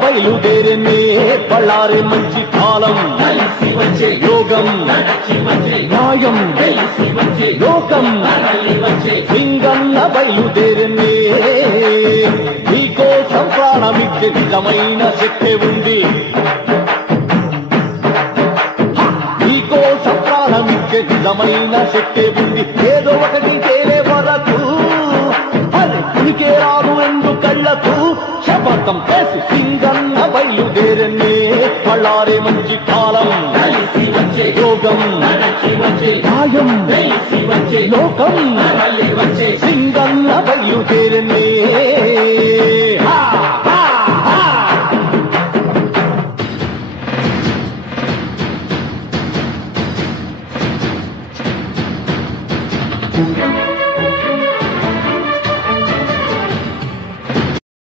బయలుదేరనే పళ్ళారే మంచి కాలం యోగం న్యాయం లోకం లింగన్న బయలుదేరనే నీకోసం ప్రాణమిచ్చే నిజమైన శక్తి ఉంది నీకోసం ప్రాణమిచ్చే నిజమైన శక్తి ఉంది ఏదో ఒకటి తేలే వరకు ఉనికే రాదు ఎందు కళ్ళకు శపథం చేసి లింగన్న బయలుదేరనే పళ్ళారే మంచి కాలం యోగం న్యాయం లోకం లింగన్న బయలుదేరనే